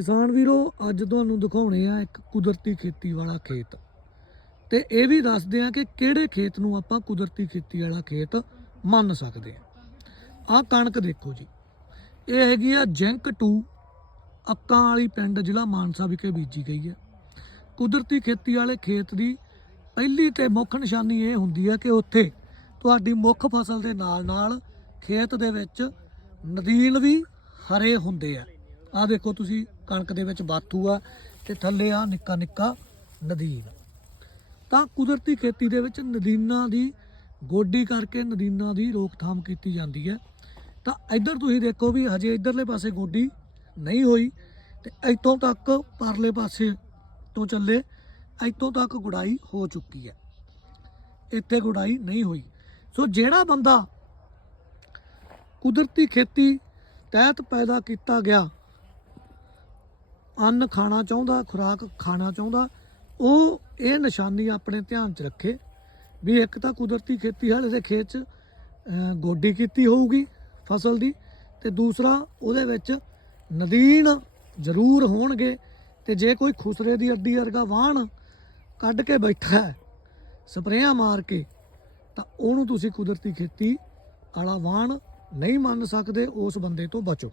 ਕਿਸਾਨ ਵੀਰੋ, ਅੱਜ ਤੁਹਾਨੂੰ ਦਿਖਾਉਣੇ ਆ ਇੱਕ ਕੁਦਰਤੀ ਖੇਤੀ ਵਾਲਾ ਖੇਤ। ਤੇ ਇਹ ਵੀ ਦੱਸਦੇ ਆ ਕਿ ਕਿਹੜੇ ਖੇਤ ਨੂੰ ਆਪਾਂ ਕੁਦਰਤੀ ਖੇਤੀ ਵਾਲਾ ਖੇਤ ਮੰਨ ਸਕਦੇ ਆ। ਆਹ ਕਣਕ ਦੇਖੋ ਜੀ। ਇਹ ਹੈਗੀ ਆ ਜੈਂਕ 2 ਅੱਕਾਂ ਵਾਲੀ ਪਿੰਡ ਜ਼ਿਲ੍ਹਾ ਮਾਨਸਾ ਵਿਖੇ ਬੀਜੀ ਗਈ ਹੈ ਕੁਦਰਤੀ ਖੇਤੀ ਵਾਲੇ ਖੇਤ ਦੀ ਪਹਿਲੀ ਤੇ ਮੁੱਖ ਨਿਸ਼ਾਨੀ ਇਹ ਹੁੰਦੀ ਹੈ ਕਿ ਉੱਥੇ ਤੁਹਾਡੀ ਮੁੱਖ ਫਸਲ ਦੇ ਨਾਲ ਨਾਲ ਖੇਤ ਦੇ ਵਿੱਚ ਨਦੀਨ ਵੀ ਹਰੇ ਹੁੰਦੇ ਆ। ਆ ਦੇਖੋ ਤੁਸੀਂ ਕਣਕ ਦੇ ਵਿੱਚ ਬਾਥੂ ਆ ਤੇ ਥੱਲੇ ਆ ਨਿੱਕਾ ਨਿੱਕਾ ਨਦੀਨ। ਤਾਂ ਕੁਦਰਤੀ ਖੇਤੀ ਦੇ ਵਿੱਚ ਨਦੀਨਾਂ ਦੀ ਗੋਡੀ ਕਰਕੇ ਨਦੀਨਾਂ ਦੀ ਰੋਕਥਾਮ ਕੀਤੀ ਜਾਂਦੀ ਹੈ। ਤਾਂ ਇੱਧਰ ਤੁਸੀਂ ਦੇਖੋ ਵੀ ਹਜੇ ਇੱਧਰਲੇ ਪਾਸੇ ਗੋਡੀ ਨਹੀਂ ਹੋਈ ਤੇ ਇੱਥੋਂ ਤੱਕ ਪਰਲੇ ਪਾਸੇ ਤੋਂ ਚੱਲੇ, ਇੱਥੋਂ ਤੱਕ ਗੁਡਾਈ ਹੋ ਚੁੱਕੀ ਹੈ। ਇੱਥੇ ਗੁਡਾਈ ਨਹੀਂ ਹੋਈ। ਸੋ ਜਿਹੜਾ ਬੰਦਾ ਕੁਦਰਤੀ ਖੇਤੀ ਤਹਿਤ ਪੈਦਾ ਕੀਤਾ ਗਿਆ ਅੰਨ ਖਾਣਾ ਚਾਹੁੰਦਾ, ਖੁਰਾਕ ਖਾਣਾ ਚਾਹੁੰਦਾ, ਉਹ ਇਹ ਨਿਸ਼ਾਨੀ ਆਪਣੇ ਧਿਆਨ 'ਚ ਰੱਖੇ ਵੀ ਇੱਕ ਤਾਂ ਕੁਦਰਤੀ ਖੇਤੀ ਵਾਲੇ ਦੇ ਖੇਤ 'ਚ ਗੋਡੀ ਕੀਤੀ ਹੋਊਗੀ ਫਸਲ ਦੀ ਤੇ ਦੂਸਰਾ ਉਹਦੇ ਵਿੱਚ ਨਦੀਨ ਜ਼ਰੂਰ ਹੋਣਗੇ ਤੇ ਜੇ ਕੋਈ ਖੁਸਰੇ ਦੀ ਅੱਡੀ ਵਰਗਾ ਵਾਹਣ ਕੱਢ ਕੇ ਬੈਠਾ ਹੈ, ਸਪਰੇਆਂ ਮਾਰ ਕੇ, ਤਾਂ ਉਹਨੂੰ ਤੁਸੀਂ ਕੁਦਰਤੀ ਖੇਤੀ ਵਾਲਾ ਵਾਹਣ ਨਹੀਂ ਮੰਨ ਸਕਦੇ, ਉਸ ਬੰਦੇ ਤੋਂ ਬਚੋ।